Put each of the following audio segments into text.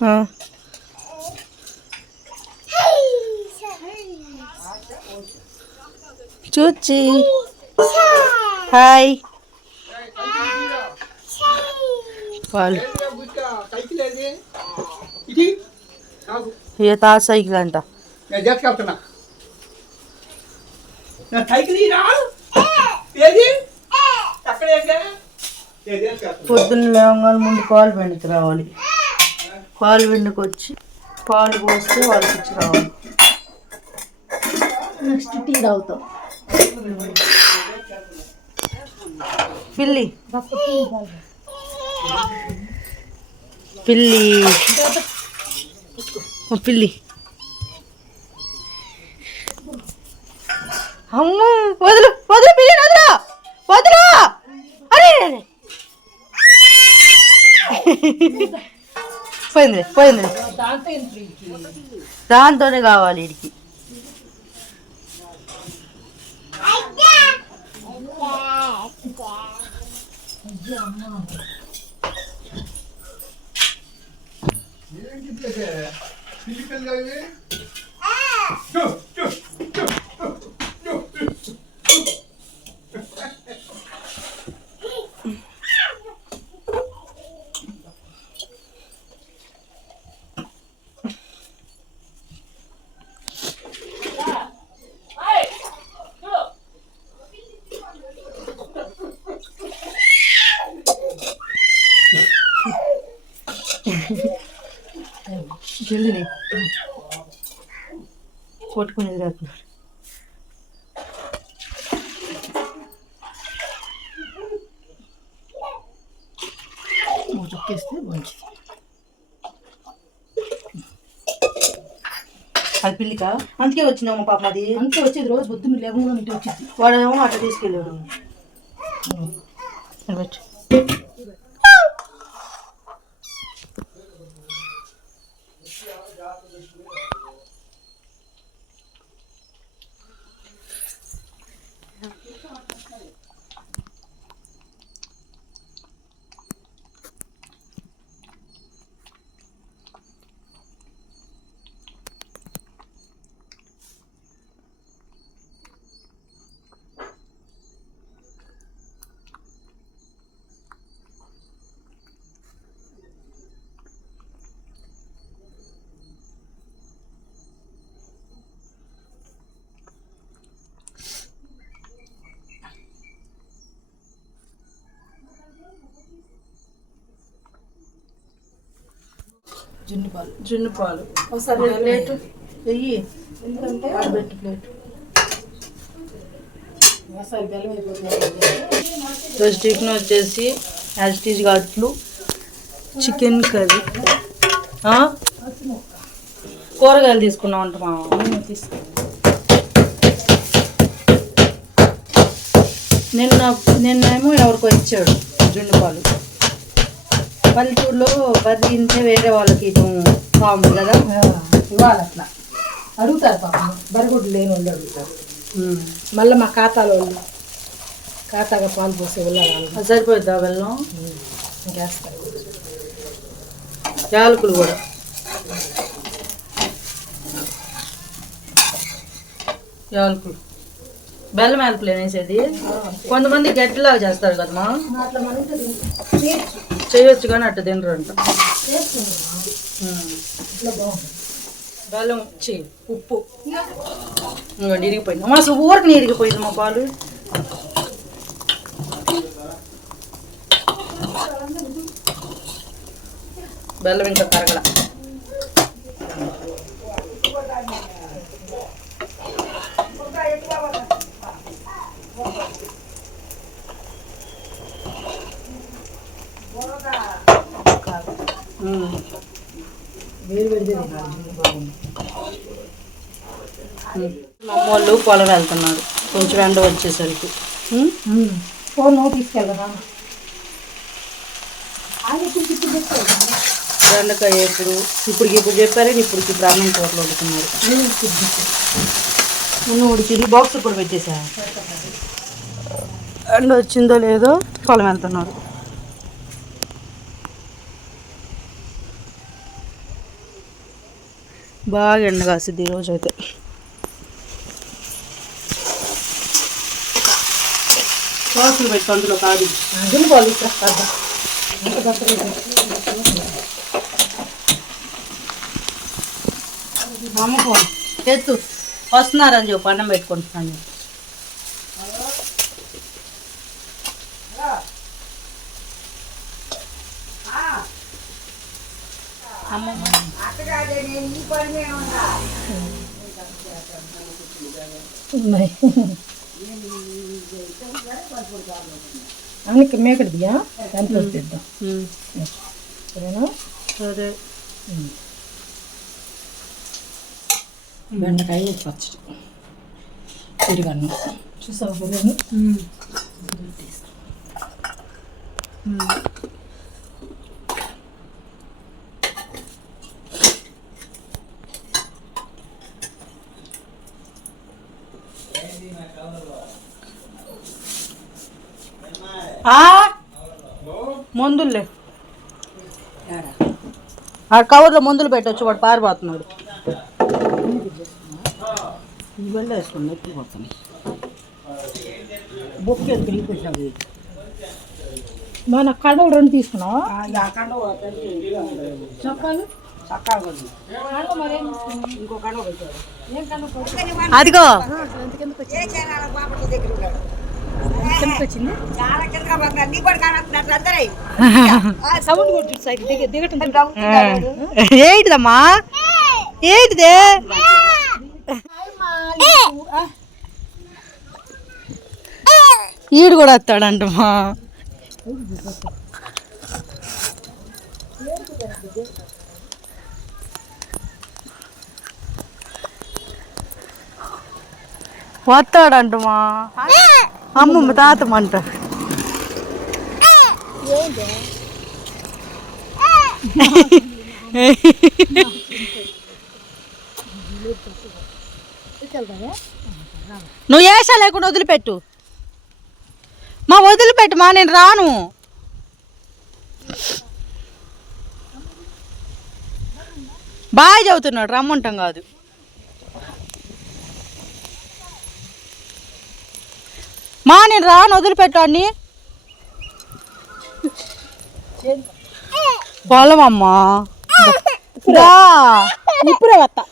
ఆ. చూచి హాయ్ వాళ్ళు ఇది నాకు ఇక తా సైకిల్ అంట నేను జతకెళ్తున్నా నా సైకిల్ రా ఏది ఎక్కడ ఎక్కడ నేను జతకెళ్తున్నా పొద్దున్న లేవగానే ముందు పాలు పిండికి రావాలి పాలు పిండికి వచ్చి పాలు పోస్తే వాళ్ళకి ఇచ్చి రావాలి. నెక్స్ట్ టీ తాగుతాం. పిల్లి. పిల్లి. పిల్లి. అమ్మ వదులు వదులు పిల్లి వదులు వదులు! అరే. అరే. పోయింది. పోయింది దాంతోనే కావాలి వీడికి జల్దీ కొట్టుకునేది రాకుండా చుక్కేస్తే మంచిది. అది పిల్లికా అందుకే వచ్చినాము పాప అది. అంతే వచ్చేది రోజు పొద్దున్న లేకుండా ఇంటి వచ్చింది. వాడేమో అట్లా తీసుకెళ్ళాడు. జున్ను పాలు జున్ను పాలు ఒకసారి ఒక ప్లేట్. వెయ్యి ఎందుకంటే పెట్టు ప్లేట్. ఒకసారి బెల్లం రోజు టిఫిన్ వచ్చేసి యాజిటీజ్ అట్లు చికెన్ కర్రీ? కూరగాయలు తీసుకున్నాం అంట మా నిన్న నిన్నేమో ఎవరికో ఇచ్చాడు జున్ను పాలు పల్లెటూరులో బర్రె తింటే వేరే వాళ్ళకి కామన్ కదా? ఇవ్వాలి అట్లా. అడుగుతారు పాపం. బరగుడ్లు లేని వాళ్ళు అడుగుతారు. మళ్ళీ మా ఖాతాలో వాళ్ళు. ఖాతాగా పాలు పోసే వాళ్ళు అది సరిపోద్దా బెల్లం? ఇంకేస్తారు. యాలకులు కూడా. యాలకులు. బెల్లం యాలకులు వేసేది. కొంతమంది గట్టిలాగా చేస్తారు కదమ్మా. చేయొచ్చు కానీ అట్ట తినరు అంట బెల్లం చి ఉప్పు. ఇరిగిపోయింది మా అసలు ఊరికి ఇరిగిపోయింది మా పాలు. బెల్లం ఇంకా కరగల ఉమ్. వేరు వేడిదే తినాలి జున్ను బాగుంది మా అమ్మ వాళ్ళు పొలం వెళ్తున్నారు. కొంచెం ఎండ వచ్చేసరికి? ఫోన్ తీసుకెళ్ళరా? ఇప్పుడు ఇప్పుడు బెండకాయ ఇప్పుడు. ఇప్పుడు ఇప్పుడు చెప్పారు ఇప్పుడు ఇప్పుడు అన్నం కూరలు వండుతున్నారు. ముందు ఉడికి బాక్స్ కూడా పెట్టేసా? ఎండ వచ్చిందో లేదో పొలం వెళ్తున్నారు. బాగా ఎండ కాసిద్ది ఈరోజు అయితే దోశలు పెట్టి అందులో కాదు. దున్ను పాలు ఇస్తా అర్థం అంత దత్తరేసి. అమ్మకో ఎత్తు వస్తున్నారని చెప్పు అన్నం పెట్టుకుంటున్నాను. అమ్మమ్మ అనికి మేకడి బియ్యం వస్తుందాం ఉమ్, సరేనా? సరే. బెండకాయ పచ్చడి. పెరుగన్నం. చూసావా మందులే. ఆ కవర్లో మందులు పెట్టొచ్చు వాడు పారిపోతున్నాడు. ఇవన్నీ వేసుకుని పోతున్నాయి పెరిగిపోయినది మన కడవలు రెండు తీసుకున్నావా? అదిగో. ఏంటిదమ్మా? ఏంటిదే? ఈడు కూడా వస్తాడంటమ్మా. వస్తాడంటమ్మా. అమ్మమ్మ తాతమ్మంట నువ్వు ఏసా లేకుండా వదిలిపెట్టు. మా వదిలిపెట్టు మా నేను రాను. బాగా చదువుతున్నాడు రమ్మంటాం కాదు. మా నేను రాను వదిలిపెట్టు అన్ని. పొలమమ్మా ఇప్పుడే వస్తా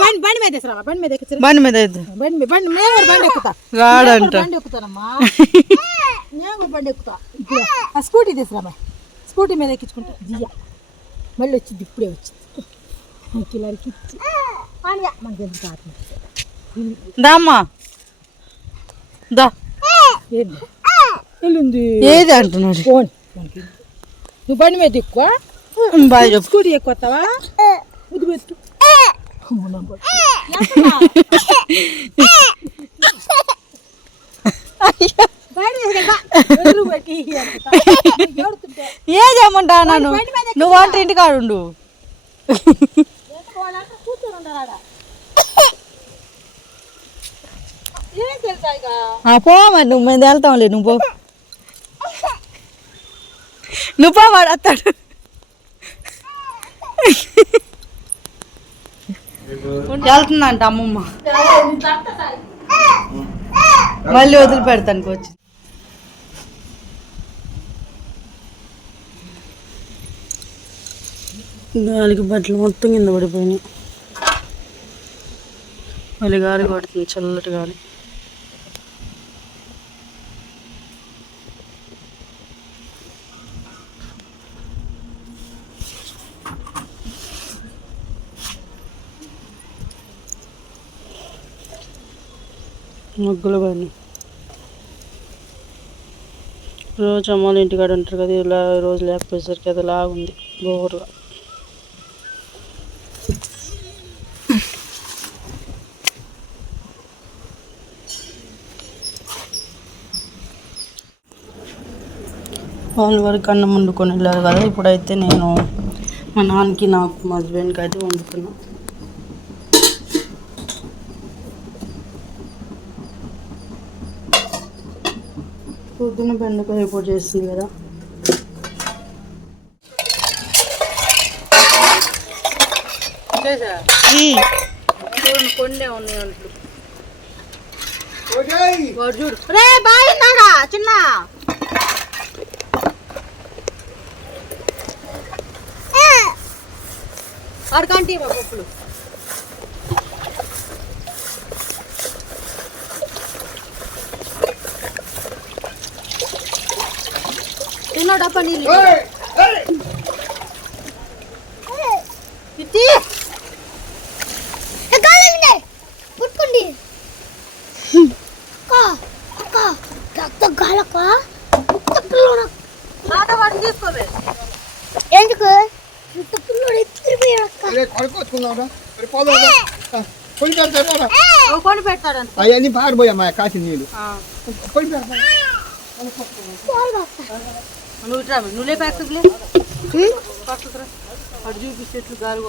బండి బండి మీద తీసుకురా బండి మీద బండి మీద. బండి బండి మేము బండి ఎక్కుతా. రాడంట. బండి ఎక్కుతానమ్మా. నేను బండి ఎక్కుతా. ఆ స్కూటీ తీసుకురామా స్కూటీ మీద ఎక్కించుకుంటా. జియ్య మళ్ళీ వచ్చింది. ఇప్పుడే వచ్చింది. కిలరికి ఇచ్చి. పానీయా. మనకి ఎందుకు ఆత్మ దామ్మా. దా. ఏంది? వెళ్ళింది ఏది అంటున్నాడు ఫోన్. నువ్వు బండి మీద ఎక్కువ? బాయ్ స్కూటీ ఎక్కువ ముద్దు పెట్టు. ఏ చేయమంటా నన్ను? నువ్వు వంట ఇంటికాడు ఉండు ఆ, పో మరి నువ్వు మేము వెళ్తాంలే నువ్వు పో. నువ్వు పో వాడు వస్తాడు. వెళ్తుందంట అమ్మమ్మ. మళ్ళీ వదిలిపెడతాను వచ్చి గాలికి బట్టలు మొత్తం కింద పడిపోయినాయి. మళ్ళీ గాలి కొడుతుంది చల్లటి గాలి. ముగ్గులు పడినాయి రోజు అమ్మ వాళ్ళ ఇంటికాడ ఉంటారు కదా ఇలా రోజు లేకపోయేసరికి అది లాగుంది బోరుగా వాళ్ళ వరకు అన్నం వండుకొని వెళ్ళారు కదా ఇప్పుడైతే నేను మా నాన్నకి నాకు మా హస్బెండ్కి అయితే వండుకున్నాను పొద్దున్న బెండకాయ పొడి చేస్తుంది కదా. కొండే ఉన్నాయి అంట్లు చూడు. రే బాయ్ నాగా చిన్న! పప్పులు. తీసుకోవే ఎందుకు ఇంత పిల్లడు ఎత్తిరిపోయాడు అక్క అరే, కొనుక్కొచ్చుకుందాంరా. మరి పోదాంరా. ఆ, కొని పెడతారా? ఓ కొని పెడతాడంట అవన్నీ పారిపోయామ్మా కాసిన నీళ్ళు ఆ. కొని పెడతా నువ్వు ఇట్రా పక్కకురా అటు చూపిస్తే ఎట్లు గాలి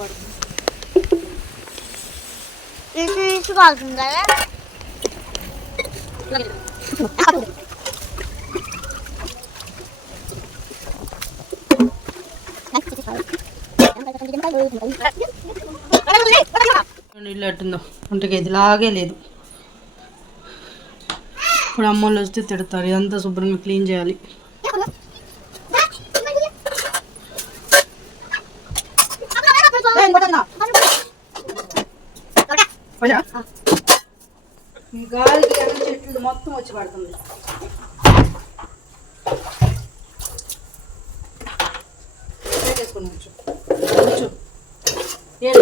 ఇల్లు అట్టుందో. ఒంటికి ఇది లాగే లేదు. ఇప్పుడు అమ్మోళ్ళు వస్తే తిడతారు. ఇదంతా శుభ్రంగా క్లీన్ చేయాలి. ఈ గాలికి ఎర్ర చెట్లు మొత్తం వచ్చి పడుతుంది. పెట్టేసుకుని కూర్చో. కూర్చో. ఏడు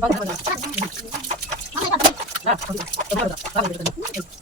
放这儿，放这儿，放这儿，放这儿，放这儿，放这儿，放这儿，放这儿。